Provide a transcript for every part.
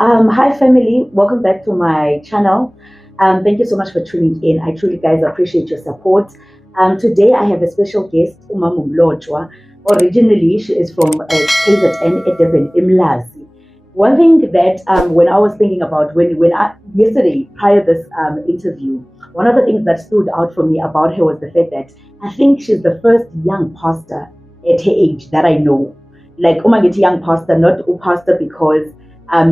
Hi family, welcome back to my channel. Thank you so much for tuning in. I truly, guys, appreciate your support. Today I have a special guest, Mlotshwa. Originally, she is from KZN Edeben Mlazi. One thing that when I was thinking about yesterday prior to this interview, one of the things that stood out for me about her was the fact that I think she's the first young pastor at her age that I know. Like, get young pastor, not a pastor because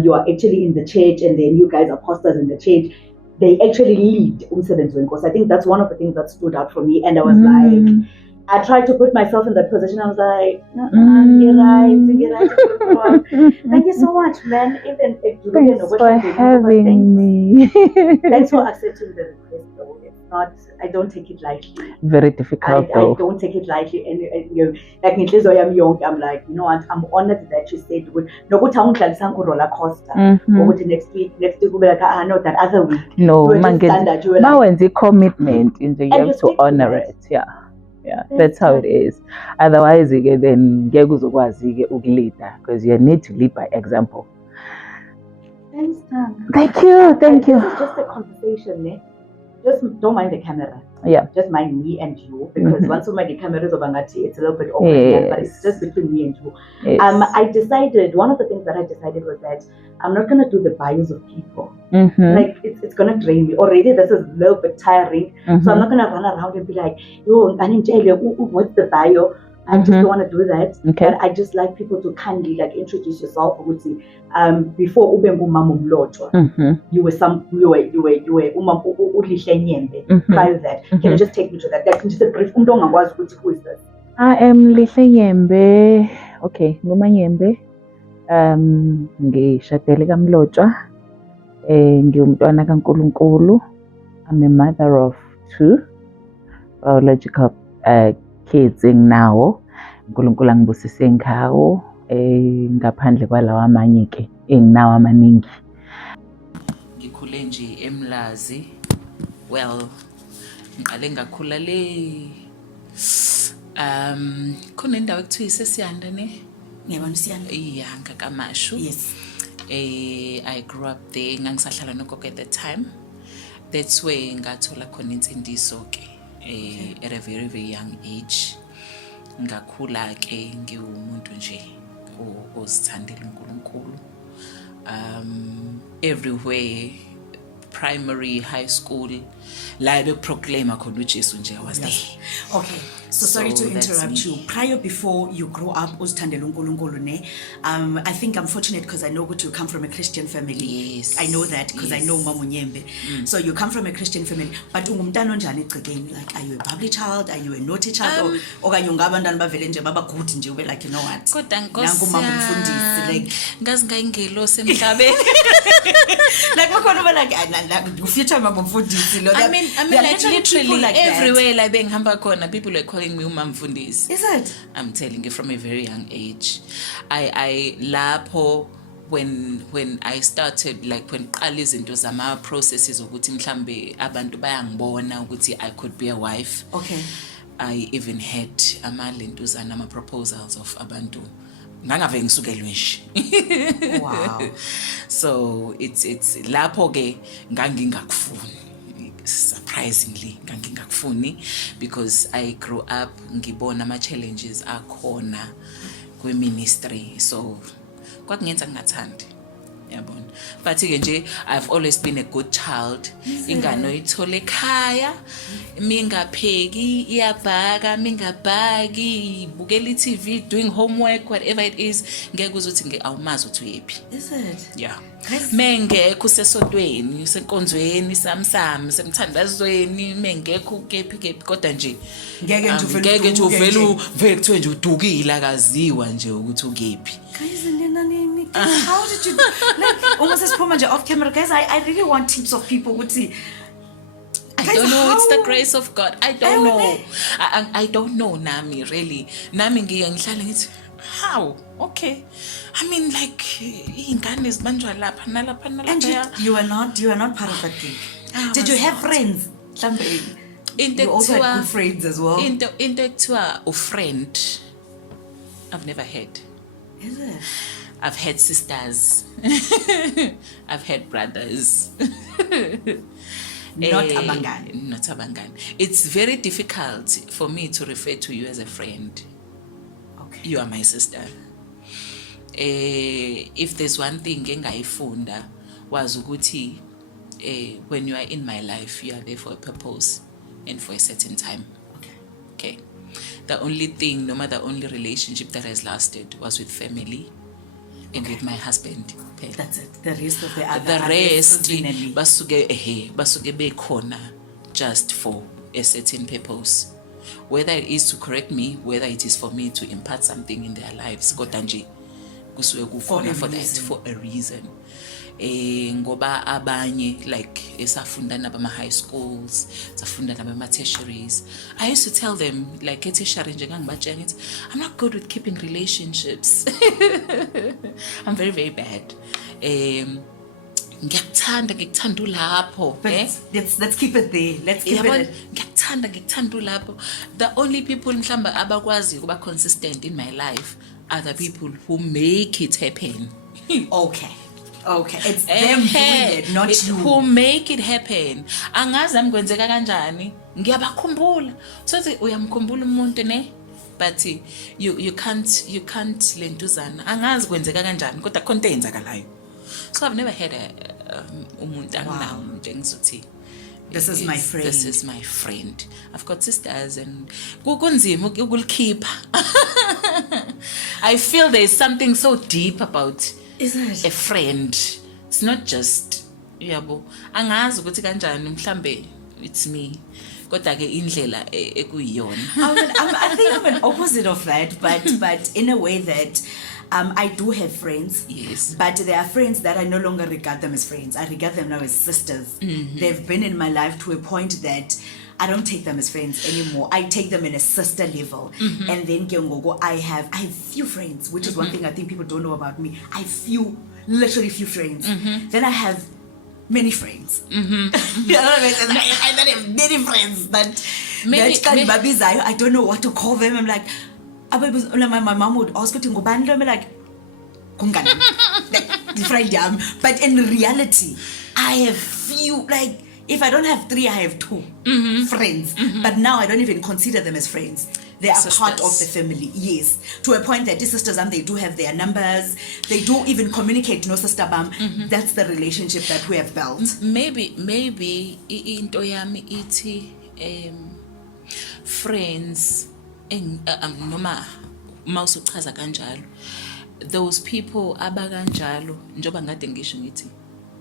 you are actually in the church and then you guys are pastors in the church. They actually lead umsebenzi because I think that's one of the things that stood out for me. And I was like, I tried to put myself in that position. I was like, you're right. Thank you so much, man. Even thanks for having me. Thanks for accepting the request, though. It's not, I don't take it lightly. Very difficult, though. I don't take it lightly. And you know, like I'm young, I'm like, you know what, I'm honored that you said good. No good town like some roller coaster. Or next week we'll be like, no, that other week. No, man, now when the commitment in the you have to honor it. Yeah, that's how it is. Otherwise, then because you need to lead by example. Thanks, Tom. Thank you. This is just a conversation, eh? Just don't mind the camera. Yeah. Just mind me and you, because once my camera is over, it's a little bit awkward, but it's just between me and you. Yes. I decided, one of the things that I decided was that I'm not gonna do the bios of people. Like it's gonna drain me. Already this is a little bit tiring. So I'm not gonna run around and be like, yo, what's the bio? I just don't want to do that. Okay. But I just like people to kindly like introduce yourself. Before Mlotshwa, you were prior to that. Can you just take me to that? Like, just a brief. Who is this? I am Mlotshwa. Okay, Mlotshwa. Ngishadele kaMlotshwa. Ngiyumntwana kaNkulunkulu. I'm a mother of 2 biological kids now. uNkulunkulu angibusise ngawo ngaphandle kwalawa amanye ke enginawo amaningi. Ngikhule nje eMlazi. Well, ngiqale ngakhula le khona indawo ekuthiwa isesiyanda ne? Ngiyabona isiyanda. Yeah, ngakamashu. Yes. I grew up there ngangisahlala nogogo at that time. That's where ngathola khona insindiso ke. At a very, very young age. Ngakhula ke ngiwumuntu nje ozithandela uNkulunkulu. Everywhere, primary, high school, la beproclaima khona uJesu nje was there. Okay, so sorry to interrupt you. Before you grew up uzithandela uNkulunkulu ne, I think I'm fortunate because I know that you come from a Christian family. Yes. I know that because I know Mama Nyembe. So you come from a Christian family, but ungumntana onjani egcekeni? Like, are you a bubbly child? Are you a naughty child? Or okanye ungabantwana bavele nje baba good nje ube like, you know what? Kodwa nangu mama umfundisi like ngazi ngayingelosi emhlabeni. Like bakhona ba like ufeature mama umfundisi lo. I mean like literally like everywhere like bengihamba khona people were calling me umamfundisi. Is it? I'm telling you, from a very young age. I lapho when I started, like when qala izinto zama processes ukuthi mhlambe abantu bayangibona ukuthi I could be a wife. Okay. I even had amalentuzana ama proposals of abantu ngangave ngisukelwe nje. Wow. So it's lapho ke ngangingakufuni. Surprisingly ngangingakufuni because I grew up ngibona ama challenges akhona kwi ministry, so kwakungenza ngingathandi, yabona. But ke nje I've always been a good child. Ingane oyithola ekhaya, mingapheki iyabhaka, mingabhaki, ibukela iTV, doing homework, whatever it is, ngeke uzothi awumazi uthi uyephi. Is it? Yeah. Mengekho sesontweni, usenkonzweni samsam, semthandazweni, mengekho kephi kodwa nje ngeke nje uvele kuthiwe nje udukile akaziwa nje ukuthi ukephi. How did you like almost as poor off camera, guys? I really want tips of people would see. I don't know. It's the grace of God. I don't know. I don't know, Nami. Really, Nami ngihlala ngithi how? Okay. I mean, like ingane zibanjwa lapha nalapha nalapha. And you are not part of that group. Did you have friends? You also had good friends as well. Into ekuthiwa a friend, I've never had. Is it? I've had sisters. I've had brothers. Not abangani. Not abangani. It's very difficult for me to refer to you as a friend. Okay. You are my sister. If there's one thing engayifunda was ukuthi when you are in my life, you are there for a purpose and for a certain time. Okay. The only thing, the only relationship that has lasted was with family and with my husband. Okay. That's it. The rest of the other. The rest, basuke bekhona just for a certain purpose. Whether it is to correct me, whether it is for me to impart something in their lives. Kodwa nje kusuke kukhona for that, for a reason. Ngoba abanye like esafunda nabama high schools, safunda nabama tertiaries. I used to tell them like tertiary nje ngangibatshela ngithi I'm not good with keeping relationships. I'm very, very bad. Ngikuthanda lapho. Let's keep it there. Let's keep it. Ngikuthanda lapho. The only people mhlamba abakwazi ukuba consistent in my life are the people who make it happen. Okay. It's them doing it, not you. Who make it happen. Angazi amkwenzeka kanjani. Ngiyabakhumbula. So uyamkhumbula umuntu ne? But you can't lentuzana. Angazi kwenzeka kanjani kodwa konke yenzakalayo. So I've never had umuntu anginami njengizothi this is my friend. This is my friend. I've got sisters and kunzima ukulikhipha. I feel there's something so deep about a friend. It's not just yabo. Angazi ukuthi kanjani mhlambe it's me. Kodwa ke indlela ekuyiyona. I think I'm an opposite of that, but in a way that I do have friends. Yes. But there are friends that I no longer regard them as friends. I regard them now as sisters. Mm-hmm. They've been in my life to a point that I don't take them as friends anymore. I take them in a sister level. Mm-hmm. And then I have few friends, which is one thing I think people don't know about me. Literally few friends. Mm-hmm. Then I have many friends. Mm-hmm. You know what I mean? I don't have many friends that I don't know what to call them. I'm like my mom would ask me to go band. I'm like, but in reality, I have few, like, if I don't have 3, I have 2 friends. Mm-hmm. But now I don't even consider them as friends. They are sisters. Part of the family, yes. To a point that these sisters, they do have their numbers. They do even communicate, no sister bam. Mm-hmm. That's the relationship that we have built. Maybe into yami iti friends noma mawusuchaza kanjalo. Those people abakanjalo njoba ngade ngisho ngithi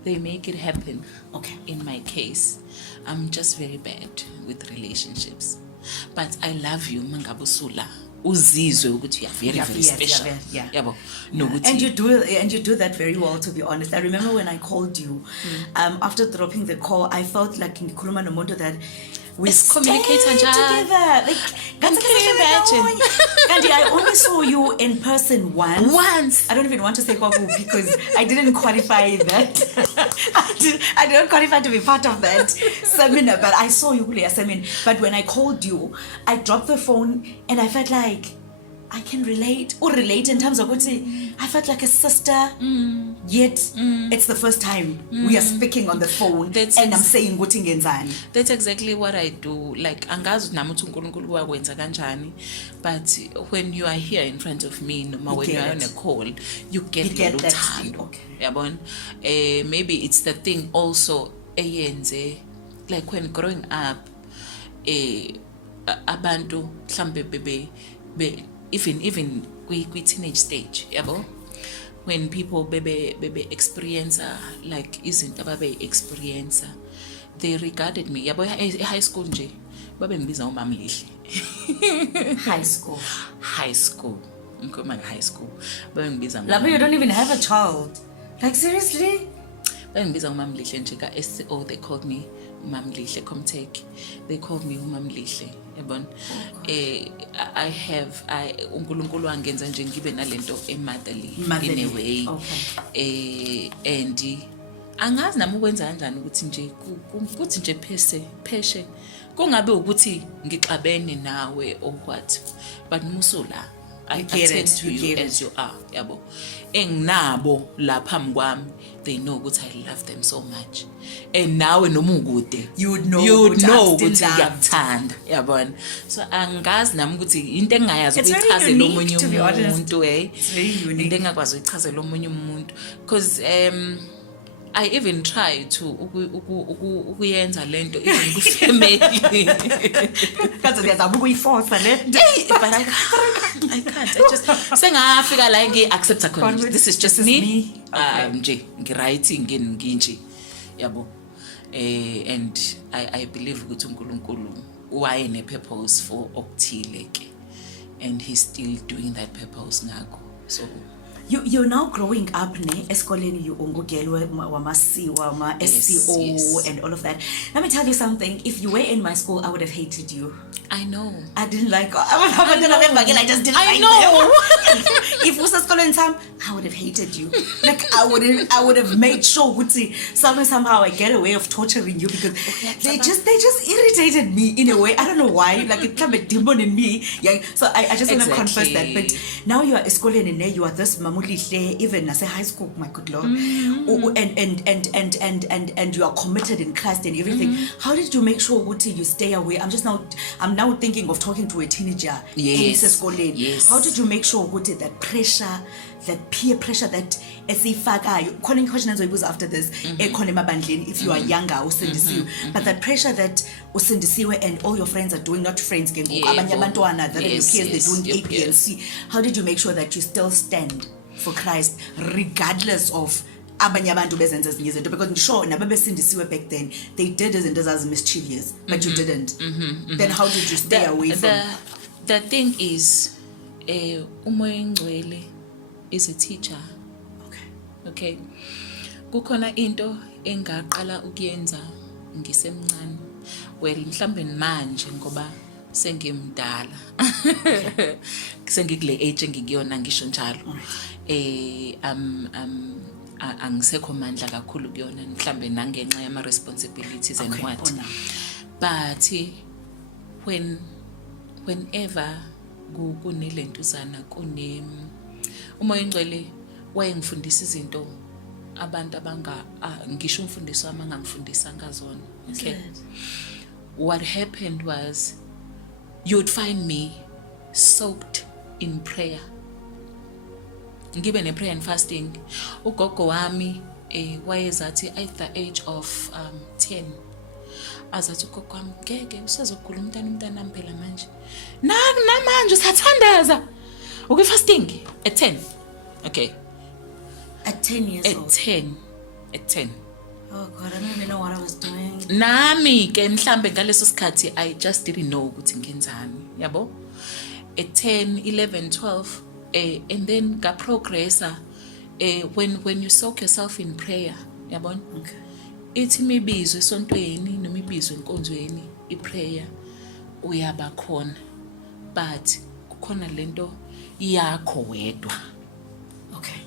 they make it happen. Okay. In my case, I'm just very bad with relationships. But I love you, mangabusula. Uzizwe ukuthi you are very, very special. Yeah. And you do that very well, to be honest. I remember when I called you, after dropping the call, I felt like in Kuluma Nomondo that we communicate together. Like, can you imagine? Gandhi, I only saw you in person once. I don't even want to say Kwaku because I didn't qualify that. I didn't qualify to be part of that seminar, but I saw you play a seminar. But when I called you, I dropped the phone and I felt like I can relate in terms of what I felt like a sister. Yet it's the first time we are speaking on the phone and I'm saying what ngenzani. That's exactly what I do. Like angazi namuthi uNkulunkulu wakwenza kanjani, but when you are here in front of me, noma when you are on a call, you get uthando. Okay. Yabona? Maybe it's the thing also eyenze, like when growing up, abantu mhlambe bebe even kwi teenage stage, yabo, when people bebe experience like izinto ababe experience, they regarded me, yabo, high school nje babe ngibiza umamlihle. high school ngikhuluma high school babe ngibiza lapho you don't even have a child, like seriously babe ngibiza umamlihle nje ka SCO. They called me Mamlihle Comtech. They called me Umamlihle. Yabona? uNkulunkulu wangenza nje ngibe nalento emotherly in a way. Okay. And angazi nami ukwenza kanjani ukuthi nje pheshe kungabe ukuthi ngixabene nawe or what, but musula I attend to you as you are, yabo. Enginabo la phambi kwami, they know ukuthi I love them so much. And nawe noma ukude, you'd know ukuthi ngiyakuthanda, yabona. So angazi nami ukuthi into engayazi ukuyichazela omunye umuntu into engakwazi ukuyichazela omunye umuntu, because I even try to ukuyenza lento even ku family. Because ngiyazama ukuyiforce lento. But I can't. I just sengafika la ngi-accepta khona. This is just me. Nje ngi-writing nginje. Yabo. And I believe ukuthi uNkulunkulu wayene purpose for okuthile ke. And he's still doing that purpose ngakho. So you're now growing up esikoleni you ungugelwe wama SCO and all of that. Let me tell you something, if you were in my school I would have hated you. I know. I didn't like I just didn't like them. If was esikoleni time I would have hated you. Like I would have made sure ukuthi somehow I get a way of torturing you, because they just irritated me in a way. I don't know why. Like it came a demon in me. Yeah. So I just want to confess that. But now you are esikoleni and you are this mamulihle, even as a high school, my good Lord. And you are committed in Christ and everything. How did you make sure ukuthi you stay away? I'm now thinking of talking to a teenager. Yes. How did you make sure ukuthi that pressure, that peer pressure that esifakayo khona inquestion enzoyibuza after this ekhona emabandleni, if you are younger usindisiwe, but that pressure that usindisiwe and all your friends are doing, not friends ke ngoku abanye abantwana that your peers they're doing A, B and C, how did you make sure that you still stand for Christ regardless of abanye abantu bezenza ezinye izinto? Because ngisho nababesindisiwe back then they did izinto ezazi mischievous, but you didn't. Then how did you stay away from the thing is umoya ngcwele is a teacher. Okay. Kukhona into engaqala ukuyenza ngisemncane. Well, mhlambe manje ngoba sengimdala. Sengikule age engikuyona ngisho njalo. Angisekho mandla kakhulu kuyona mhlambe nangenxa yama responsibilities and what. But whenever kunelentuzana umoya ngcwele wayengifundisa izinto abantu ngisho umfundiso wami angangifundisa ngazona. Okay. What happened was you would find me soaked in prayer. Ngibe ne prayer and fasting. Ugogo wami wayezathi at the age of 10 azathi ugogo wami ngeke usazokhula umntana phela manje. Namanje usathandaza. Fasting at 10. Okay. At 10 years old? At 10. Oh God, I don't even know what I was doing. Nami ke mhlambe ngaleso sikhathi I just didn't know ukuthi ngenzani, yabo? At 10, 11, 12, and then ga progressa when you soak yourself in prayer, yabo? Okay. Ithi imibizo esontweni noma imibizo enkonzweni, iprayer uyaba khona. But kukhona lento yakho wedwa. Okay.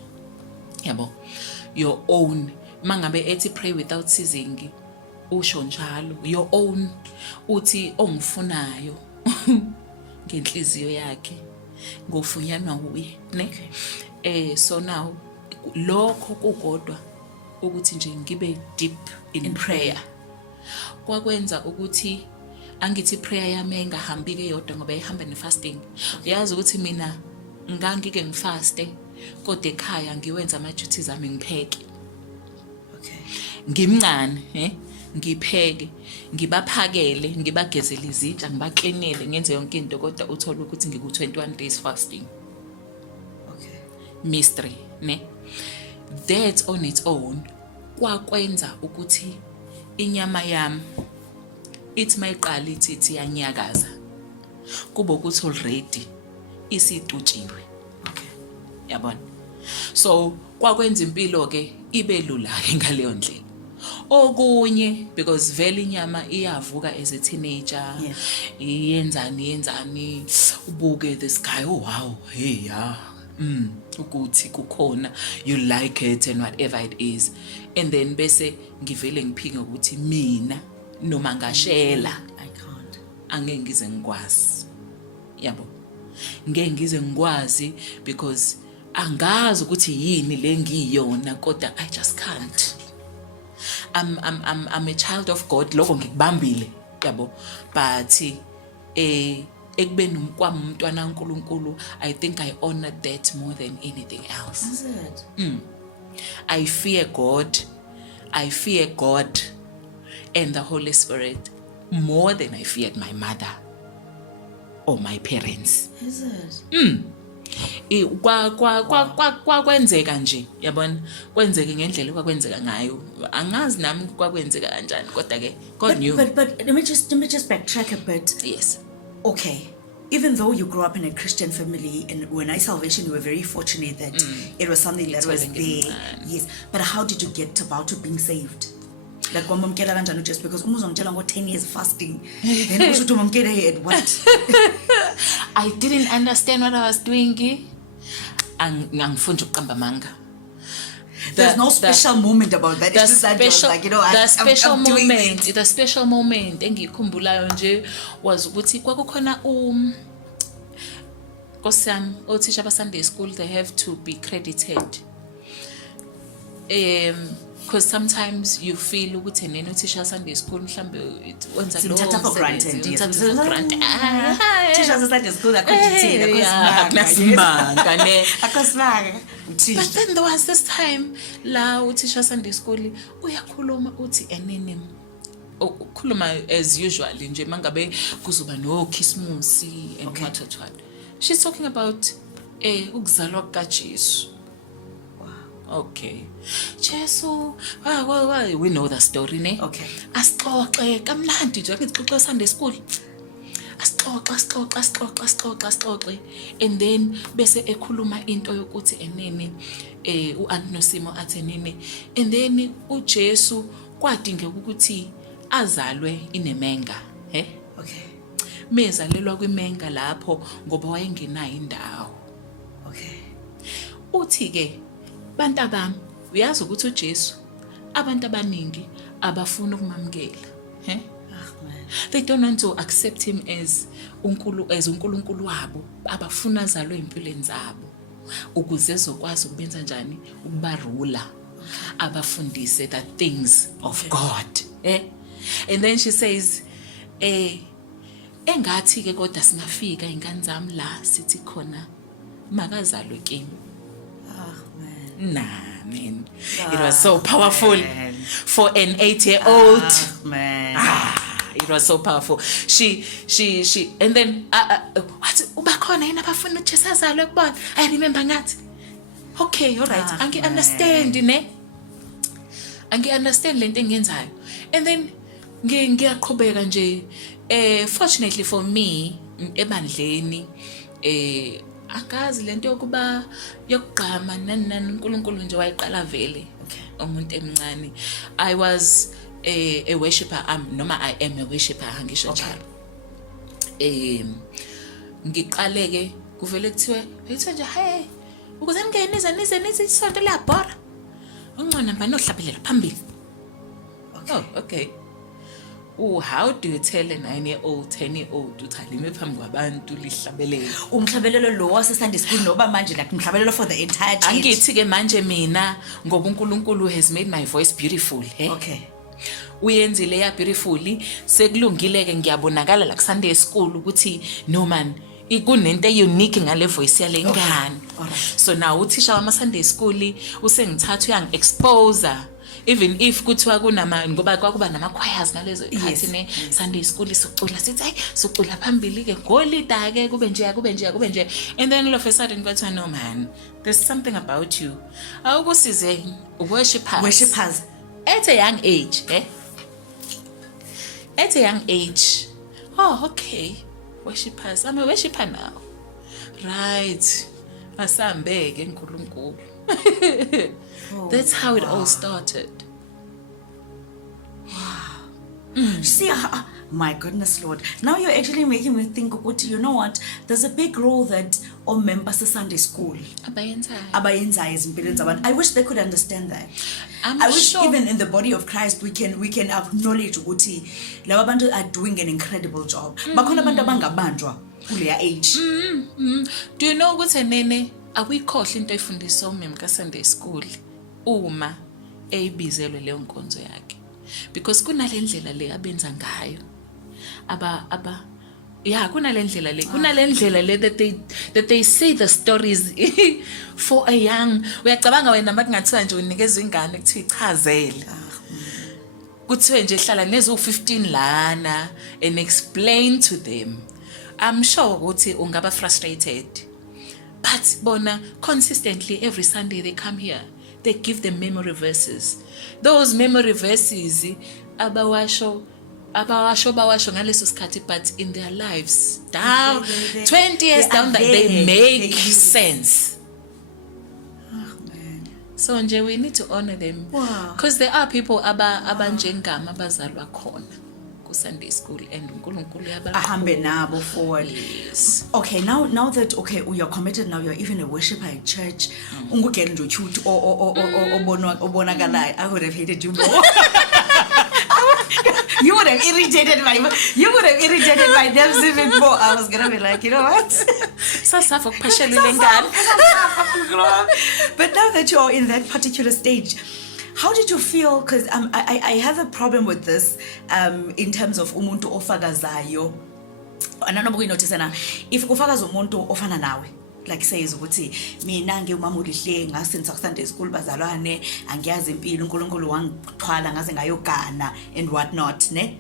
Yabo, your own. Mangabe ethi pray without ceasing, usho njalo your own, uthi ongifunayo ngenhliziyo yakhe ngofunyanwa uye ne. So now lokho kukodwa ukuthi nje ngibe deep in prayer kwakwenza ukuthi angithi prayer yami engahambi ke yodwa ngoba ihamba ne-fasting. Uyazi ukuthi mina ngangike ngifaste kodwa ekhaya ngiwenza ama-duties ami ngipheke. Okay. Ngimncane ngipheke ngibaphakele ngibagezele izitsha ngibaklinele ngenze yonke into kodwa uthola ukuthi ngiku-21 days fasting. Okay. Mystery ne. That on its own kwakwenza ukuthi inyama yami ithi mayiqala ithi yanyakaza kuba ukuthi already isitutshiwe. Okay. Yabona. So kwakwenza impilo ke ibe lula ke ngaleyo ndlela. Okunye because vele inyama iyavuka as a teenager. Yenzani ubuke this guy, oh wow, hey yeah. Ukuthi kukhona you like it and whatever it is, and then bese ngivele ngiphinga ukuthi mina noma ngashela I can't. angeke ngize ngikwazi. Yabo. ngeke ngize ngikwazi because angazi ukuthi yini le ngiyona kodwa I just can't. I'm a child of God, lokho ngikubambile yabo, but ekubeni umkwami umntwana kaNkulunkulu, I think I honor that more than anything else. Is it? I fear God and the Holy Spirit more than I feared my mother or my parents. Is it? Kwenzeka nje yabona, kwenzeke ngendlela kwakwenzeka ngayo, angazi nami kwakwenzeka kanjani kodwa ke God knew. But let me just backtrack a bit. Yes. Okay, even though you grew up in a Christian family and when I salvation, you were very fortunate that it was something that was there. Yes, but how did you get about to being saved? Like wamamkela kanjani just because umuzongitshela ngo 10 years fasting, then usho ukuthi umamkele at what? I didn't understand what I was doing. Angifunda ukuqamba manga. There's no special moment about that. It's just that you're like, you know, the special I'm doing moment, it. the special moment engikhumbulayo nje was ukuthi kwakukhona Nkosami, othisha ba Sunday school, they have to be credited. Because sometimes you feel ukuthi nene uthisha Sunday school mhlambe wenza lo for granted. Teachers of Sunday school But then there was this time la uthisha Sunday school uyakhuluma uthi enene ukhuluma as usual nje mangabe kuzoba no Christmas and what. She's talking about ukuzalwa kaJesu. Okay. Jesu, we know the story, ne? Okay. Asixoxe kamnandi nje akuzixoxa Sunday school. Asixoxe. And then bese ekhuluma into yokuthi enene uAntnosimo athi enene. And then uJesu kwadingeka ukuthi azalwe inemenga, he? Okay. Mezalelwa kwimenga lapho ngoba wayengenayo indawo. Okay. Uthi ke bantu abami uyazi ukuthi uJesu abantu abaningi abafuna ukumamkela, he? They don't want to accept him as uNkulunkulu wabo, abafuna azalwe empilweni zabo ukuze ezokwazi ukubenza njani ukuba ruler, abafundise the things of God, eh? And then she says engathi ke kodwa singafika ingane zami la sithi khona makazalwe kimi. Nah, man. It was so powerful for an 8-year-old. Man. It was so powerful. She, and then, what? Ubakhona yena abafuna uJesu azalwe kubona. I remember ngathi. Okay, all right. Angi understand, ne? Angi understand lento engenzayo. And then, ngiyaqhubeka nje. Fortunately for me, ebandleni, akazi lento yokuba yokugqama nani uNkulunkulu nje wayiqala vele umuntu emncane. I was a worshipper, noma I am a worshipper ngisho njalo. Ngiqaleke kuvele kuthiwe nje hey ukuze nize isonto labhora ungcona manje nohlabelela phambili. Oh, okay. How do you tell a 9-year-old, 10-year-old ukuthi alime phambi kwabantu lihlabelele? Umhlabelelo lo wase Sunday school noba manje like umhlabelelo for the entire church. Angithi ke manje mina ngoba uNkulunkulu has made my voice beautiful, he? Okay. Uyenzile ya beautifully sekulungile ke ngiyabonakala la Sunday school ukuthi no man ikunento unique ngale voice yale ngane. So now uthisha wama Sunday school usengithatha uyangi expose. Even if kuthiwa kunama ngoba kwakuba nama choirs ngalezo ikhathi ne Sunday school sicula sithi hey sicula phambili ke ngolida ke kube nje and then all of a sudden kwathiwa no man, there's something about you awukusize worshipers at a young age, eh? At a young age. Oh, okay. Worshipers. I'm a worshipper now. Right. Asambeke nkulunkulu. That's how it all started. Wow. See, my goodness, Lord. Now you're actually making me think, you know what? There's a big role that all members of Sunday school. Abayenzayo ezimpilweni zabantu. I wish they could understand that. I wish even in the body of Christ we can acknowledge ukuthi laba bantu are doing an incredible job. Bakhona abantu abangabanjwa kuleya age. Do you know ukuthi nene awuyikhohle into efundiswa umem ka Sunday school uma eyibizelwe leyo nkonzo yakhe, because kunalendlela le abenza ngayo kunalendlela le that they say the stories for a young. Uyacabanga wena makungathiwa nje unikezwe ingane kuthiwa ichazele, kuthiwe nje hlala nezo 15 lana and explain to them. I'm sure ukuthi ungaba frustrated, but bona consistently every Sunday they come here, they give them memory verses. Those memory verses bawasho ngaleso sikhathi, but in their lives down 20 years down that they make sense. So nje we need to honor them, because there are people abanjengama abazalwa khona ku Sunday school and uNkulunkulu ahambe nabo forward. Yes. Okay, now that you're committed, now you're even a worshiper at church. Ungugena nje uchuthi obonakalayo. I would have hated you more. You would have irritated my nerves even more. I was gonna be like, you know what? But now that you're in that particular stage, how did you feel? Because I have a problem with this in terms of umuntu ofakazayo. Ananobo notice na if ufakaza umuntu ofana nawe, like says ukuthi mina ngiyumama ulihle ngasenza Sunday school bazalwane angiyazi impilo uNkulunkulu wangithwala ngaze ngayogana and what not ne,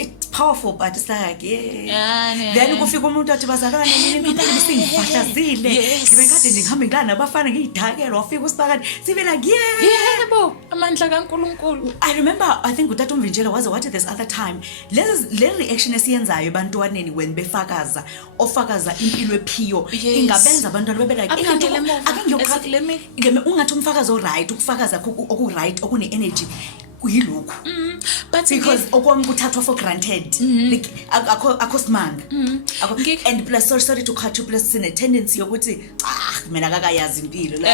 it's powerful, but it's like then kufika umuntu athi bazalwane mina ngisingifahlazile ngibe kade ngihambe ngilana abafana ngiyidakela wafika usibakani sibe like yebo amandla kaNkulunkulu. I remember, I think uTata Mvinjela was what this other time le reaction esiyenzayo ebantwaneni when befakaza ofakaza impilo ephiyo ingabenza abantwana bebe like ungathi umfakazo right ukufakaza oku right okune energy kuyilokhu. But because okwami kuthathwa for granted, like akho smanga and plus sorry to cut you, plus sine tendency yokuthi mina akakayazi impilo like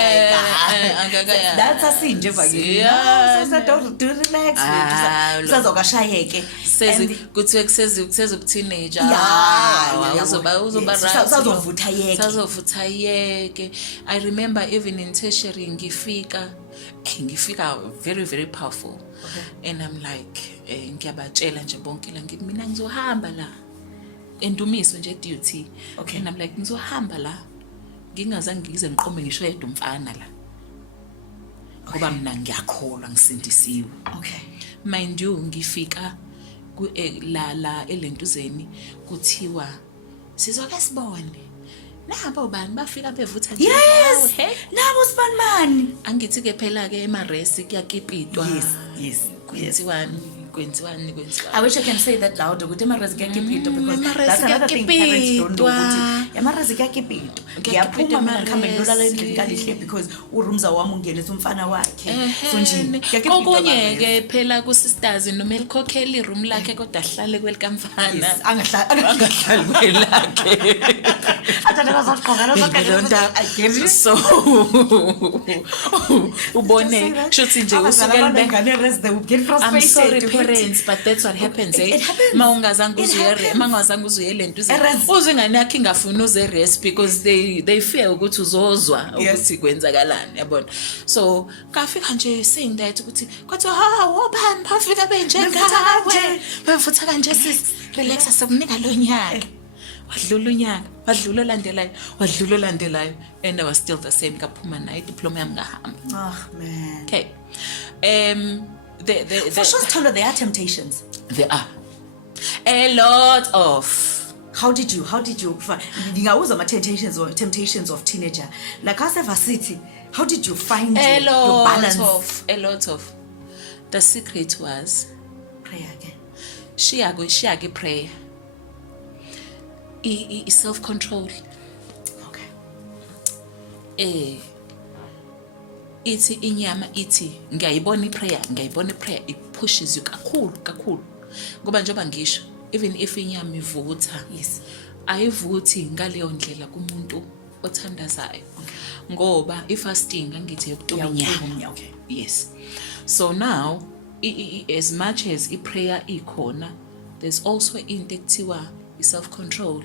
that's a sin nje bakini so don't do relax usazokashayeke kuthiwe kuseze ku-teenager uzoba sazovutha yeke. I remember even in tertiary ngifika very very powerful. And I'm like ngiyabatshela nje bonke la ngithi mina ngizohamba la endumiso nje duty. And I'm like ngizohamba la ngingazange ngize ngiqome ngisho yedwa umfana la ngoba mina ngiyakholwa ngisindisiwe. Mind you ngifika la elentuzeni kuthiwa sizoke sibone nabo bani bafika bevutha nje. Yes, nabo sibanmani angithi ke phela ke emaresi kuyakipitwa. Yes. Kwenziwani. I wish I can say that loud ukuthi emaresi kuyakipitwa, because that's another thing parents don't know ukuthi emaresi kuyakipitwa. Ngiyaphuma mina ngikhambe ngilala endlini kalihle because urumza wami ungenisa umfana wakhe. So nje kokunye ke phela ku sisters noma elikhokhela iroom lakhe kodwa ahlale kwelikamfana angahlali kwelakhe. So ubone shothi nje usukela bengane rest they would get frustrated. I'm sorry parents, but that's what happens. Mawungazange uzuye lento uzwe ingane yakhe ingafuni uze rest because they fear ukuthi uzozwa ukuthi kwenzakalani, yabona. So kafika nje saying that ukuthi kwathi wobani bafika benjengawe bevutha kanje sis relax asikunika lo nyaka. Wadlula unyaka, wadlula olandelayo, and I was still the same. Kaphuma nayo diploma yami ngahamba. Oh man. Okay. For sure, Thando, there are temptations. There are a lot of. How did you ngawuzwa ama temptations of teenager like us city? How did you find your balance? A lot of. The secret was prayer again. Shiyage prayer. Self-control. Okay. Ithi inyama ithi ngiyayibona iprayer it pushes you kakhulu ngoba njengoba ngisho even if inyama ivutha ayivuthi ngaleyo ndlela kumuntu othandazayo ngoba ifasting angithi yokutoba inyama. Yes, so now as much as iprayer ikhona, there's also into ekuthiwa self-control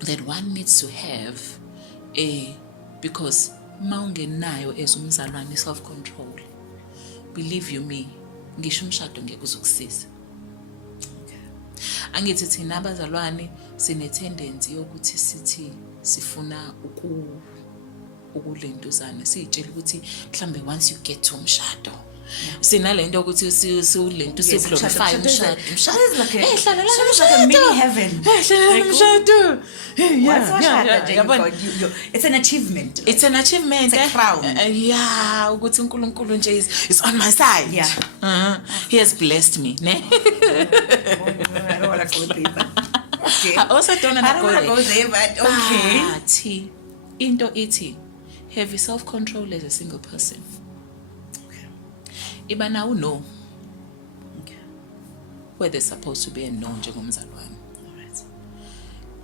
that one needs to have because maungenayo as umzalwane self-control, believe you me, ngisho umshado ngeke uzokusiza. Angithi thina abazalwane sine tendency yokuthi sithi sifuna ukulentuzana, siyitshela ukuthi mhlambe once you get to umshado sinalento ukuthi siulento siglorify umshado. It's like a mini heaven. It's an achievement. It's an achievement. It's a crown. Yeah, ukuthi uNkulunkulu nje is on my side. Yeah. He has blessed me, ne? I don't want to go there. Okay. I also don't want to go there, but okay. But into ithi have self-control as a single person. Iba now no. Okay. Where there's supposed to be a no njengomzalwane. All right.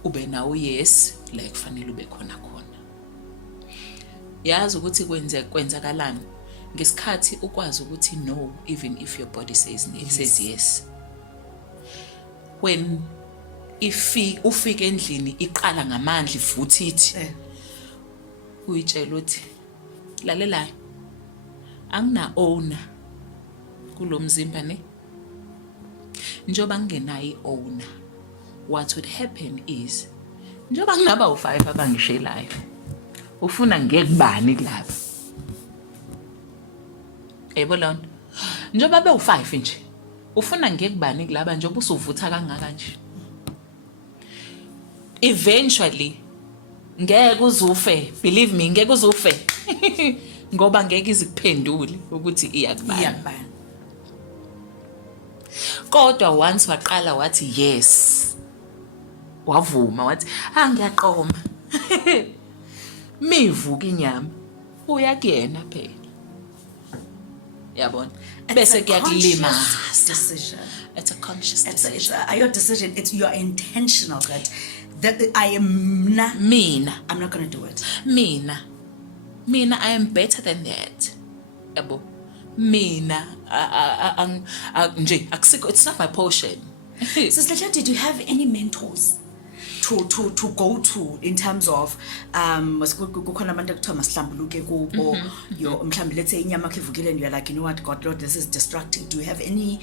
Ube now yes, like fanele ube khona. Yazi ukuthi kwenzakalani ngesikhathi ukwazi ukuthi no even if your body says yes. When ufike endlini iqala ngamandla ivuthi ithi uyitshela uthi lalela angina owner kulomzimba ne njoba ngenayi owner, what would happen is njoba nginaba u5 abangishelayo ufuna ngekubani kulapha ebolona njoba be5 nje ufuna ngekubani kulaba njoba usuvutha kangaka nje eventually ngeke uzufe, believe me ngeke uzufe ngoba ngeke izikuphendule ukuthi iyakubani. Kodwa once waqala wathi yes, wavuma wathi ngiyaqoma mivuka inyama uyakuyena phela, yabona, bese kuyakulima decision. It's a conscious decision. It's your decision. It's your intentional that I am mina. I'm not going to do it. Mina, I am better than that. Yabo. Mina, it's not my portion. Sister Mlotshwa, did you have any mentors to go to in terms of kukhona abantu ekuthiwa masihlambuluke kubo mhlawumbe let's say inyama kivukile and you're like, you know what, God Lord, this is distracting. Do you have any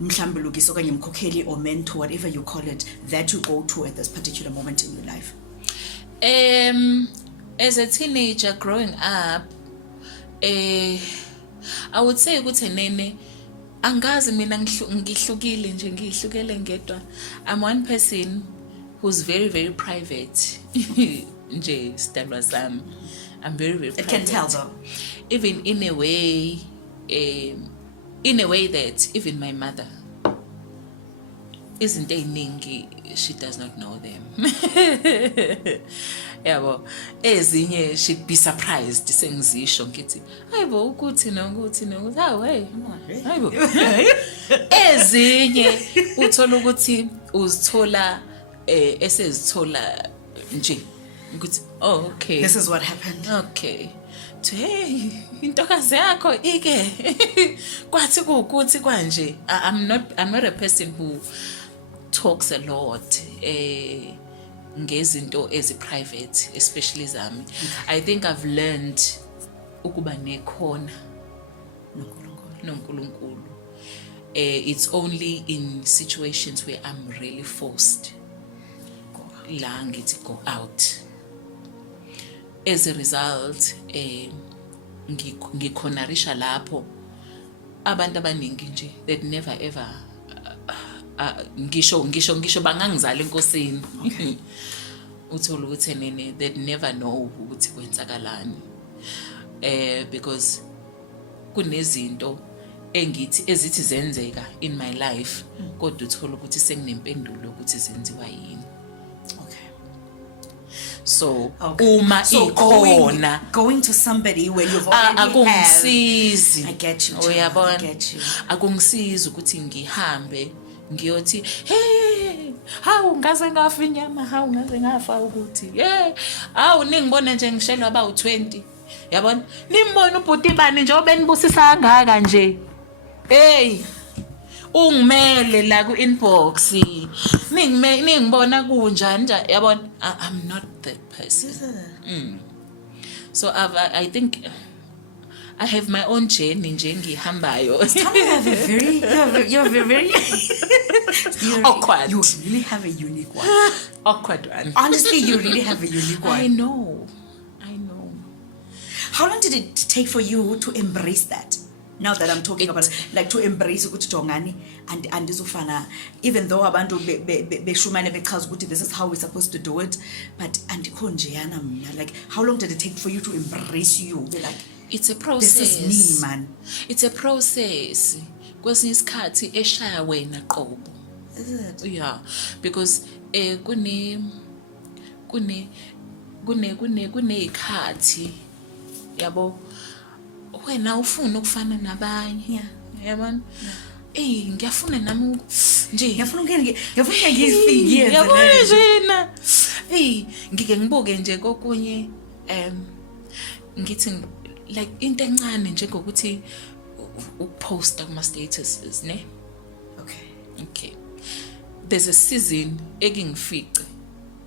mhlambulukiso okanye mkhokheli or mentor, whatever you call it, that you go to at this particular moment in your life? As a teenager growing up, I would say ukuthi nene angazi mina ngihlukile nje ngihlukele ngedwa. I'm one person who's very, very private. Nje sidalwa sami. I'm very, very private. I can tell though. Even in a way that even my mother isn't eningi, she does not know them. Yabo, ezinye she'd be surprised sengizisho ngithi hayibo ukuthi nokuthi hawu hey hayibo ezinye uthola ukuthi uzithola esezithola nje ukuthi oh okay, this is what happened. Okay, hey intokazi yakho ike kwathi ukuthi kwanje. I'm not a person who talks a lot ngezinto ezi-private, especially zami. I think I've learned ukuba nekhona noNkulunkulu. It's only in situations where I'm really forced la ngithi go out. As a result, ngikhonarisha lapho abantu abaningi nje that never ever ngisho bangangizala enkosini. Uthola ukuthi nene that never know ukuthi kwenzakalani. Because kunezinto ezithi zenzeka in my life kodwa uthola ukuthi senginempendulo ukuthi zenziwa yini. So uma ikhona going to somebody when you've already akungisizi. I get you. Uyabona, I get you. Akungisizi ukuthi ngihambe ngiyothi hey hawu ngaze ngafa inyama, hawu ngaze ngafa ukuthi hawu ningibona nje ngishelwa aba u20. Yabona, nimbona ubhuti bani nje obenibusisa kangaka nje. Hey ungimele la ku inbox ningibona kunjani nje yabona I'm not that person. So I think I have my own journey nje ngihambayo. You're very awkward. You really have a unique one. Awkward one. Honestly, you really have a unique one. I know. How long did it take for you to embrace that? Now that I'm talking about it, like to embrace ukuthi jongani and izofana, even though abantu beshumane bechaza ukuthi this is how we're supposed to do it, but andikho njeyana mina. Like, how long did it take for you to embrace you? Be like, it's a process. This is me, man. It's a process. Kwesinye isikhathi eshaya wena qobo. Is it? Yeah, because kune ikhathi yabo wena ufuna ukufana nabanye yabona ngiyafuna nami nje ngiyafuna ngiyifike yabona njena ngike ngibuke nje kokunye ngithi like into encane nje ngokuthi ukuposta kuma statuses ne. Okay, there's a season ekingifice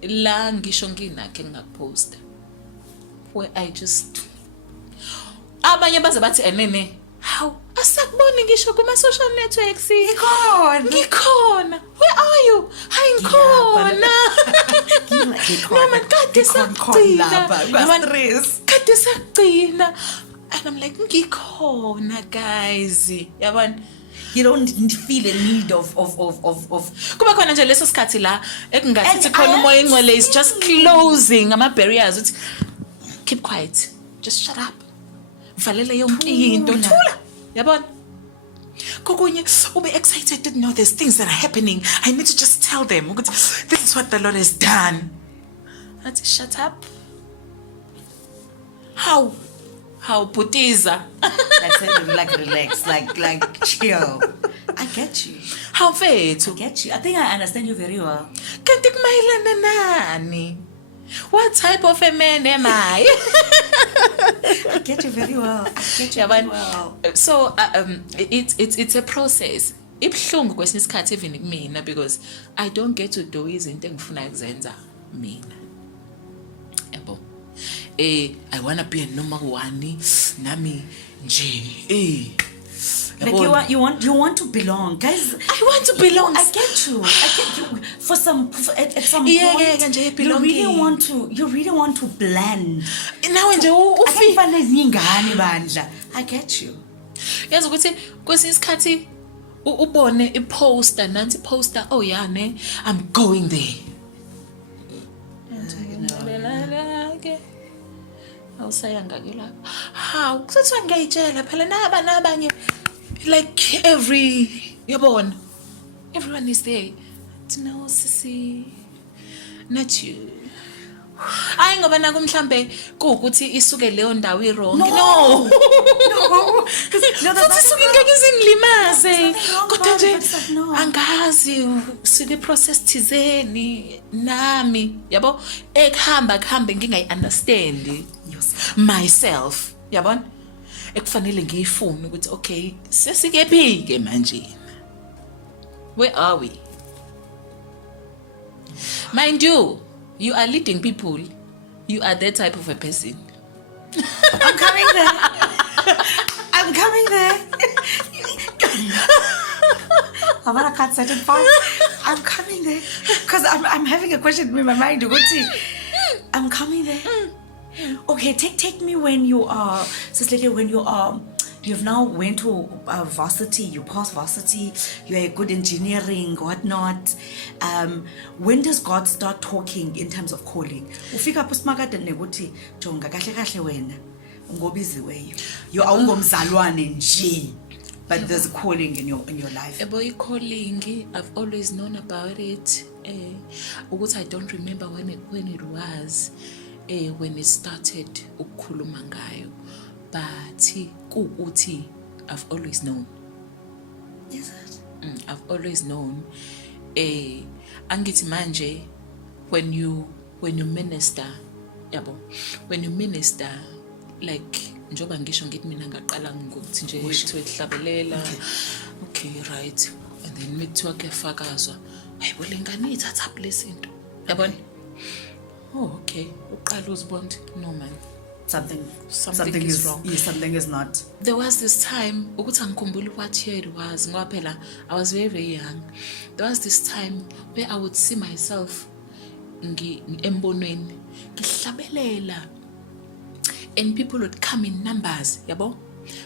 la ngisho nginakhe ngakuposta where I just abanye baze bathi enene how asakuboni ngisho kuma social networks ngikhona where are you ngikhona mama kade sakugcina and I'm like ngikhona guys yabona. You don't feel a need of kuba khona nje leso sikhathi la ekungathi khona umoya ingcwele is just closing ama barriers uthi keep quiet, just shut up, valele yonke into thula yabona. Kokunye ube excited to know there's things that are happening, I need to just tell them ukuthi this is what the Lord has done. Athi shut up. How Putiza. like relax, like chill. I get you. How fair to get you. I think I understand you very well. Kanti kumayelana nani? What type of a man am I? I get you very well. So it's a process. Ibhlungu kwesinye isikhathi even kumina because I don't get to do izinto engifuna ukuzenza mina. Yabo. I wanna be a number one nami nje. Like you want to belong, guys. I want to belong. I get you. For some at some point, you really want to blend. Now nje ufifane zingane bandla. I get you. Yazi ukuthi kwesinye isikhathi ubone iposter nansi poster oh yeah ne I'm going there. Awusayanga ke lapha. How kusathiwa ngiyayitshela phela nabanye like yabona everyone is there to know sisi not you. Hayi ngoba naku mhlambe kuukuthi isuke leyo ndawo wrong. No. Futhi suke ngeke izingilimaze. Kodwa nje angazi suke process thizeni nami yabo ekuhambe ngingayi understand myself yabona ekufanele ngiyifune ukuthi okay sesike phike manje. Where are we? Mind you are leading people. You are that type of a person. I'm coming there. I can't set it fast. I'm coming there. Because I'm having a question in my mind. I'm coming there. Okay, take me when you are, you've now went to varsity, you passed varsity, you're a good engineering, whatnot. When does God start talking in terms of calling? Ufika pusmakade neguti jonga kahle wena ngobizi weyo. You awungomzalwane nje. But there's a calling in your life. A boy calling, I've always known about it. Ukuthi I don't remember when it was. When it started ukukhuluma ngayo, but kuuthi I've always known. Yes, I've always known. Angithi manje when you minister, yabo, when you minister, like njoba ngisho ngithi mina ngaqala ngokuthi nje ethu ehlabelela. Okay, right. then mithiwa kuyafakazwa hayibo le ngane ithatha lesinto yabona okay uqala uzibona no man something is wrong. Yeah, something is not. There was this time ukuthi angikhumbuli what year it was ngoba phela I was very very young. There was this time where I would see myself embonweni ngihlabelela and people would come in numbers yabo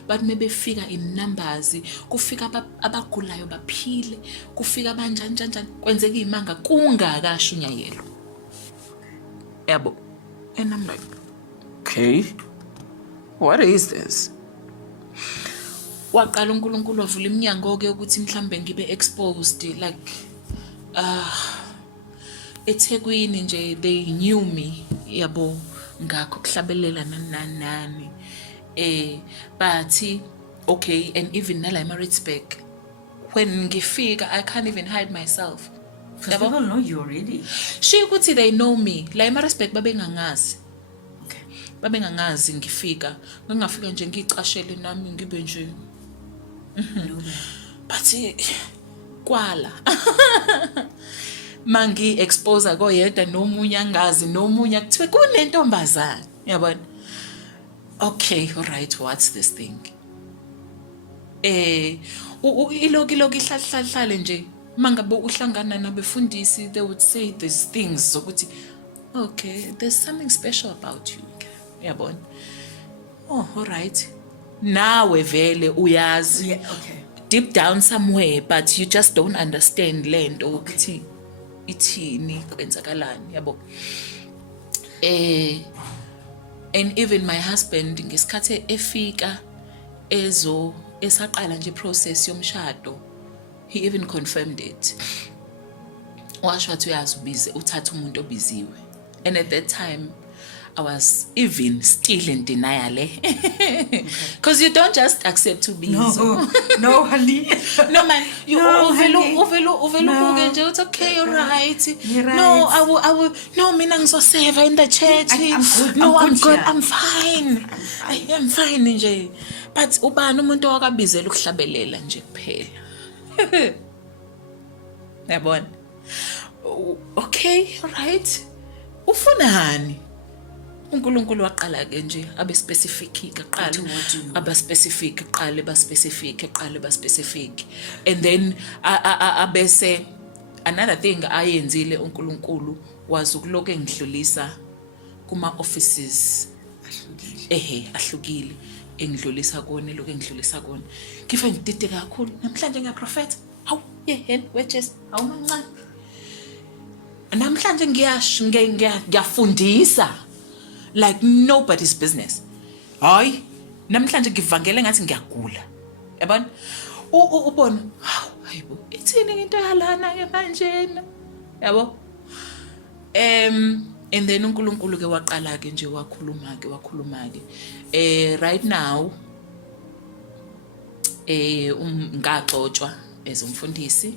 but maybe figure in numbers kufika abagulayo baphile kufika abanjani kwenzeka imanga kungakashunyayelo yabo and I'm like okay what is this waqala uNkulunkulu wavula iminyango ke ukuthi mhlambe ngibe exposed like eThekwini nje they knew me yabo ngakho kuhlabelela nani but okay and even nala eMaritzburg when ngifika I can't even hide myself because people know you already she ukuthi they know me la eMaritzburg babengangazi babengangazi ngifika ngingafika nje ngicashele nami ngibe nje but kwala mangi expose koyedwa nomunye angazi nomunye kuthiwe kunentombazana yabona okay all right what's this thing iloki ihlahlale nje mangabe uhlangana nabefundisi they would say these things zokuthi okay there's something special about you yabona oh all right nawe vele uyazi okay deep down somewhere but you just don't understand lento ukuthi ithini kwenzakalani yabo and even my husband ngesikhathi efika esaqala nje process yomshado he even confirmed it washo wathi uyazi ubize uthatha umuntu obiziwe and at that time I was even still in denial because you don't just accept to be no honey no man you overlook nje it's okay you're right no I will no mina ngizoseva in the church I'm fine I am fine nje but ubani umuntu wakabizela ukuhlabelela nje kuphela yabona okay all right ufunani uNkulunkulu waqala ke nje abe specific aqala aba specific aqale ba specific aqale ba specific and then abese another thing ayenzile uNkulunkulu wazi ukuloku engidlulisa kuma offices ahlukile engidlulisa kona lokho engidlulisa kona ngife ngidide kakhulu namhlanje ngiyaprofeta hawu yeheni wedges hawu mancane namhlanje ngiyafundisa like nobody's business hayi namhlanje ngivangele ngathi ngiyagula yabona ubona hayibo ithini into yalana ke manje yabo and then uNkulunkulu ke waqala ke nje wakhuluma ke right now ngaxoxwa as umfundisi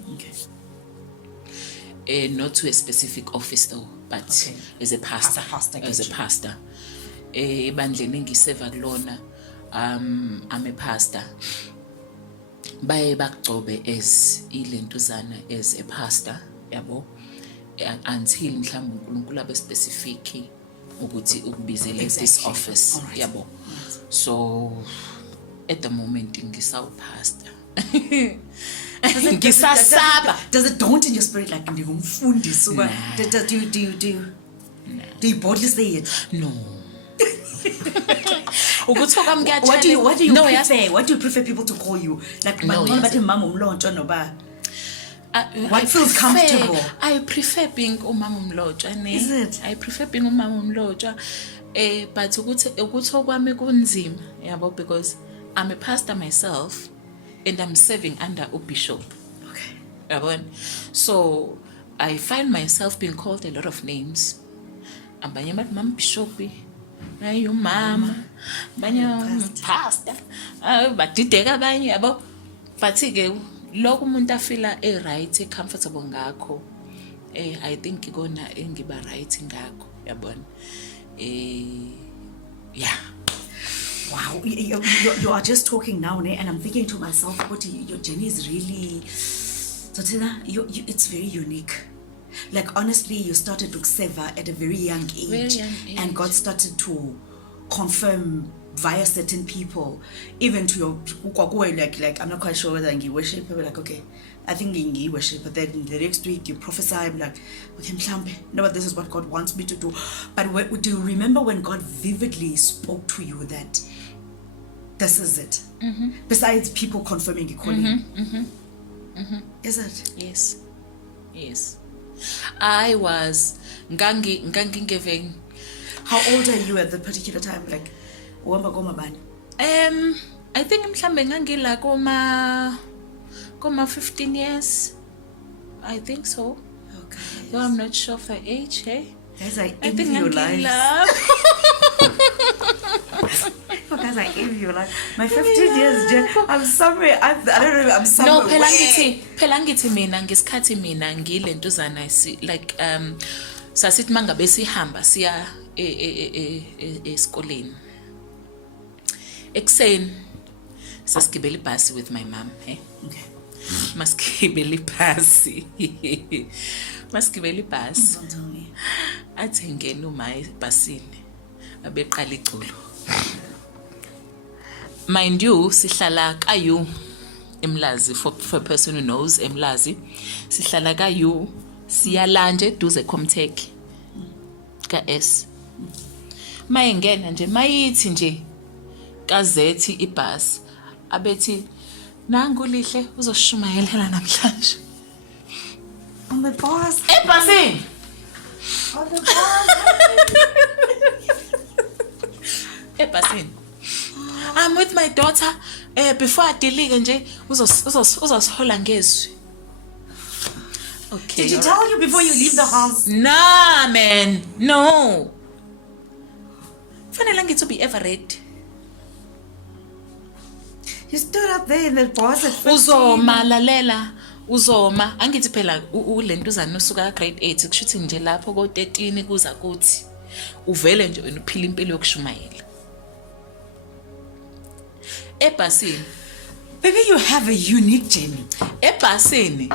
not to a specific office though but as a pastor ebandleni ngiseva kulona I'm a pastor baye bakugcobe as ilentuzana as a pastor yabo until mhlawumbe uNkulunkulu abe specific ukuthi ukubizele this office yabo so at the moment ngisawu pastor does it daunt in your spirit like ngumfundisi do you boldly say it no ukuthi kwami what do you prefer what do you prefer people to call you like bathi mama Mlotshwa noba what feels comfortable I prefer being umama Mlotshwa is it I prefer being umama Mlotshwa but ukuthi kwami kunzima yabo because I'm a pastor myself and I'm serving under a bishop. Okay. Yabona? So I find myself being called a lot of names. Abanye bathi mama bishop, ayi umama, abanye pastor, badideka abanye yabo. But ke lokho umuntu afila right, comfortable ngakho. I think ikona engiba right ngakho, yabona? Yeah. Wow, you are just talking now, and I'm thinking to myself, what your journey is really So Tina, it's very unique. Like honestly, you started to sever at a very young age. And God started to confirm via certain people, even to your like I'm not quite sure whether you worship, but like okay, I think you worship, but then the next week you prophesy, I'm like, okay, no, but this is what God wants me to do. But do you remember when God vividly spoke to you that this is it? Besides people confirming you calling. Is it? Yes. I was giving. How old are you at the particular time? Like, I think mhlambe ngangila 15 years. I think so. Okay. Though I'm not sure of the age, hey? Guys, I envy your life. Guys, I envy your life. My 15 years, I'm somewhere. I don't know. I'm somewhere. No, pelangithi mina ngesikhathi mina ngilentuzana like sasithi mangabe sihamba siya esikoleni. Ekseni sasigibela ibhasi with my mom, hey? Okay. Masigibela ibhasi. Don't tell me. Athi ngena uma ebhasini abeqala iculo. Mind you, sihlala kayu Mlazi, for a person who knows Mlazi, sihlala kayu siyalanje duze Comtech ka S. Mayengena nje mayithi nje kazethi ibhasi abethi nangu lihle uzoshumayelela namhlanje. On the bus. Ebhasini. On the bus. Ebhasini. I'm with my daughter. Before I delete nje uzosihola ngezwi. Okay. Did you tell you before you leave the house? Nah, man. No. Fanele ngithi be ever ready. You stood up there in the bus at 15. Uzoma lalela. Uzoma angithi phela ulentuzana usuka grade 8 kushuthi nje lapho ko 13 kuza kuthi uvele nje wena uphila impilo yokushumayela. Ebhasini. Baby, you have a unique journey. Ebhasini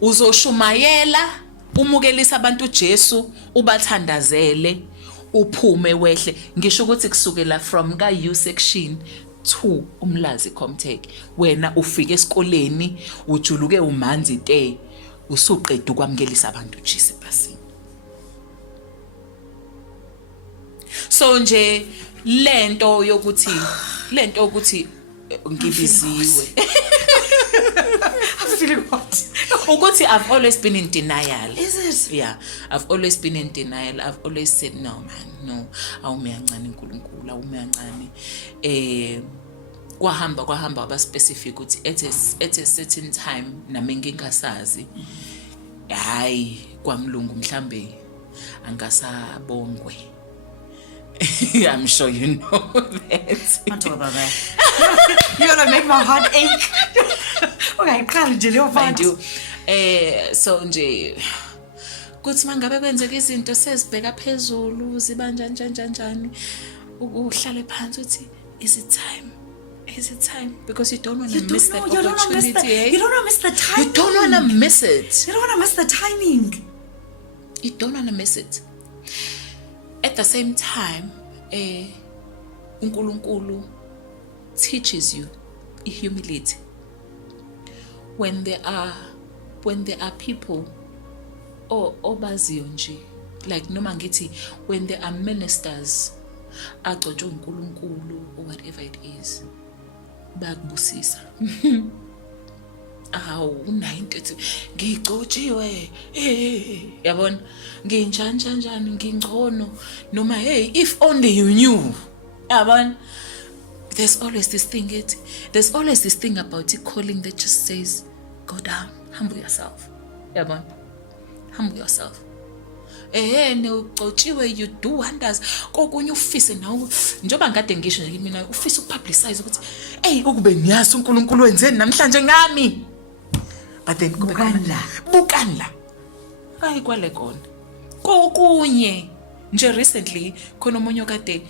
uzoshumayela umukelisa abantu uJesu ubathandazele uphume wehle ngisho ukuthi kusukela from ka U section to Umlazi Comtech wena ufike esikoleni ujuluke umanzi te usuqeda ukwamukelisa abantu uJesu ebhasini. So nje lento yokuthi ngibiziwe. I'm feeling what? Ukuthi I've always been in denial. Is it? Yeah, I've always been in denial. I've always said no man, no. Awumeyancane uNkulunkulu, awumeyancane. Kwahamba waba specific ukuthi at a certain time nami ngingasazi. Hayi kwamlungu mhlambe angasabongwe. I'm sure you know that. Don't talk about that. You're gonna make my heart ache. Okay, can't do your mind you. So nje kuthi mangabe kwenzeka izinto sezibheka phezulu ziba njani uhlale phansi uthi is it time because you don't want to miss that opportunity. You don't want to miss the timing. You don't want to miss it. You don't want to miss the timing. You don't want to miss it. At the same time, uNkulunkulu teaches you humility. When there are people obaziyo nje, like noma ngithi when there are ministers agcotshwe uNkulunkulu or whatever it is, bayakubusisa. U90 ngigcotshiwe yabona nginjani ngingcono noma hey if only you knew yabona. There's always this thing about it calling that just says go down, humble yourself yabona, humble yourself. Ugcotshiwe, you do wonders kokunye ufise nawo njoba ngade ngisho nje mina ufisa ukupublicize ukuthi hey ukube ngiyazi uNkulunkulu wenzeni namhlanje ngami. But then bukanla hayi kwale kona kokunye nje recently khona umunye okade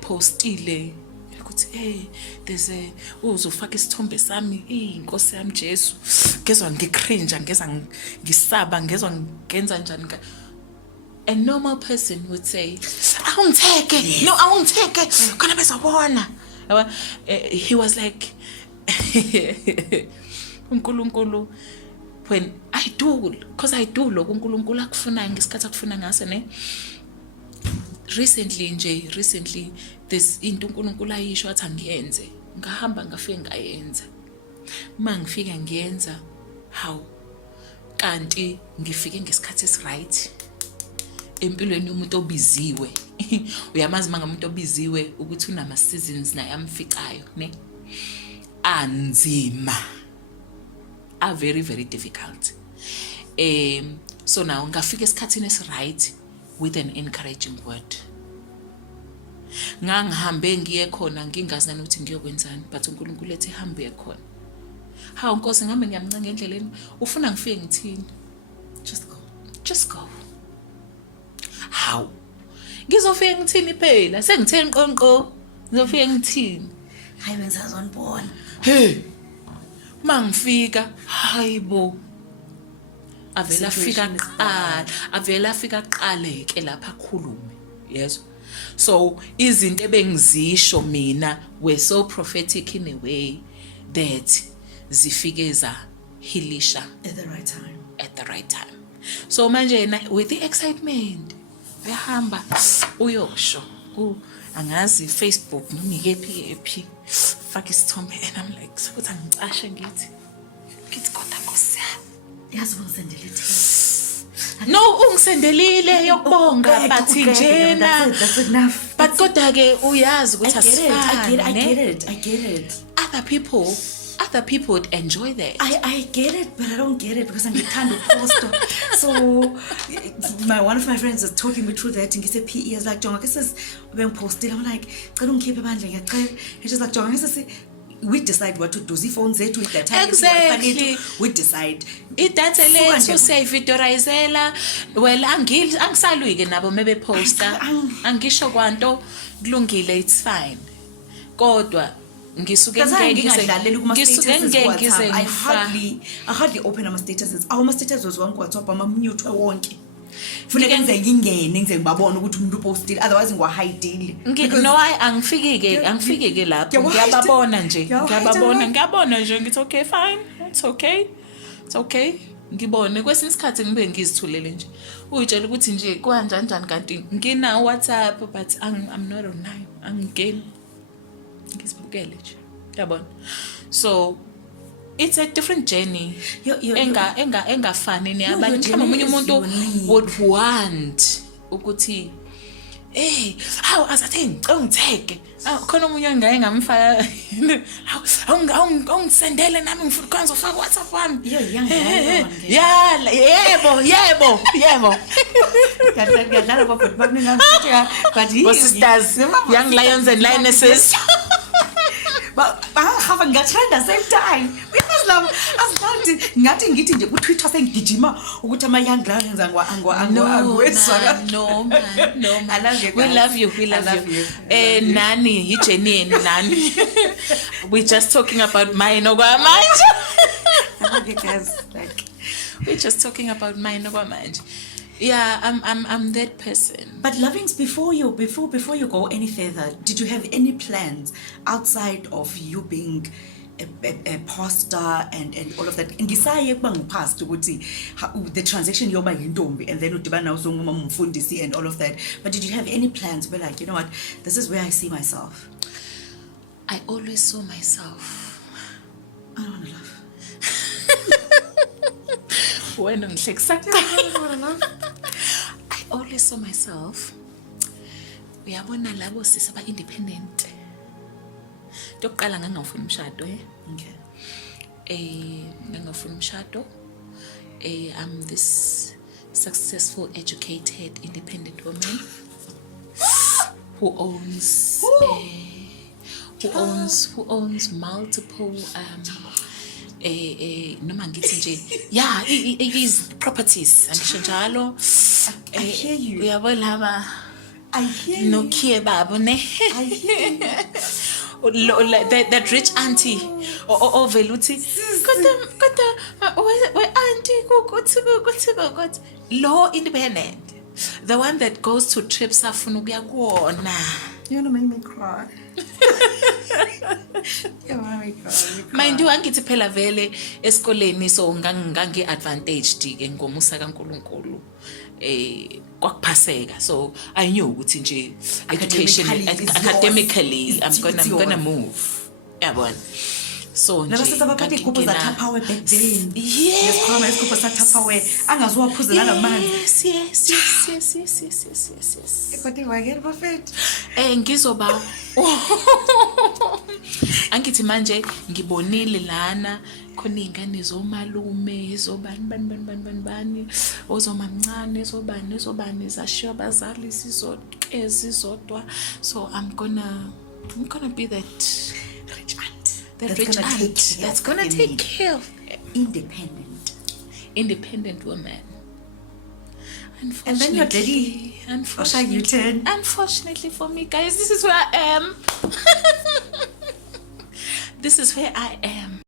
postile ukuthi there's uzofaka isithombe sami inkosi yami Jesu ngezwa ngicringe ngezwa ngisaba ngezwa ngenza njani a normal person would say awungitheke no awungitheke khona bezobona he was like uNkulunkulu when I do because I do lokho uNkulunkulu akufunayo ngesikhathi akufuna ngaso ne recently there's into uNkulunkulu ayisho athi angiyenze ngahamba ngafike ngayenza mangifika ngiyenza how kanti ngifike ngesikhathi esiright empilweni umuntu obiziwe uyamazi manga umuntu obiziwe ukuthi unama seasons naye amficayo ne anzima are very very difficult so now ngafika esikhathini esiright with an encouraging word ngangihambe ngiye khona ngingazi nani ukuthi ngiyokwenzani but uNkulunkulu ethi hambe khona hawu Nkosi ngihambe ngiyamncenga endleleni ufuna ngifike ngithini just go hawu ngizofika ngithini phela sengitheni qonqo ngizofika ngithini hayi bengizazonibona mangifika hayibo avela afika qaleke lapha khulume yes so izinto ebengizisho mina were so prophetic in a way that zifikeza hilisha at the right time so manje with the excitement behamba uyosho angazi Facebook noma ikephi faka isithombe and I'm like sokuthi angicashe ngithi kodwa Nkosi yazi ungisendele no ungisendelile yokubonga but njena but kodwa ke uyazi ukuthi asifani I get it other people would enjoy that. I get it, but I don't get it because I'm getting post. So one of my friends was talking me through that and he said PE is like Jonga says when posted I'm like I don't keep it. He's just like Jonga we decide what to do. Phones it with that time. Exactly. We decide. Idatha lethu siyayvidorizela well angisaluyike nabo mebe poster angisho kwanto kulungile it's fine kodwa ngisuke I hardly open ama statuses. Our status was one WhatsApp amamute wonke. Funeka ngingene ngize ngibabone ukuthi umuntu upostile otherwise ngwahidile. No angifike lapho ngiyababona nje ngiyabona nje ngithi okay fine it's okay ngibone kwesinye isikhathi ngibe ngizithulele nje uyitshela ukuthi nje kwanjani kanti ngina WhatsApp but I'm not online angingeni ngizibukele nje yabona so it's a different journey engafani neyabanye mhlawumbe umunye umuntu would want ukuthi how asathini ngitheke khona umunye ongaye ngamfaka awungisendele nami ngifuna kwanza ufaka WhatsApp wami yebo ngiyadlala babhuti bami ngamfaka but sisters young lions and lionesses but I ngathanda same time asilathi ngathi ngithi nje ku Twitter sengigijima ukuthi ama young lions angweswa no man we love you nani iJenny nani we just talking about mine okwamanje we're just talking about mine okwamanje. Yeah, I'm that person. But Lovings, before you go any further, did you have any plans outside of you being a pastor and all of that? Ngisaye kuba ngipastor ukuthi the transition yoba yintombi and then udibana usonguma umfundisi and all of that. But did you have any plans where like, you know what, this is where I see myself? I always saw myself. I don't want to love. When I'm I always saw myself. Uyabona labo sisaba independent. Toqala ngangafuna umshado ngangafuna umshado. I'm this successful, educated, independent woman who owns multiple noma ngithi nje is properties angisho njalo I hear you. Uyabona laba I hear you. Nokia babo ne that rich auntie or veluthi kodwa we auntie kuthi law independent, the one that goes to trips afuna ukuya kuona. You wanna make me cry. You wanna make me cry. Mind you, angithi phela vele esikoleni so ngangi advantaged ke ngomusa kaNkulunkulu kwakuphaseka, so I knew ukuthi nje education academically I'm gonna move yabona. So nje nabasabaphathe igubhu zaThaphawe back then. Yes, nesikhwama isigubhu saThaphawe angaziwaphuza nalamanzi. Yes. Kodwa wake bafethu Ngizoba angithi manje ngibonile lana khona izingane zomalume zobani ozomamncane zobani zashiya abazali zizodwa, so I'm gonna be that rich aunt that's gonna take care of independent woman. And then your daddy, unfortunately for me, guys, this is where I am. This is where I am.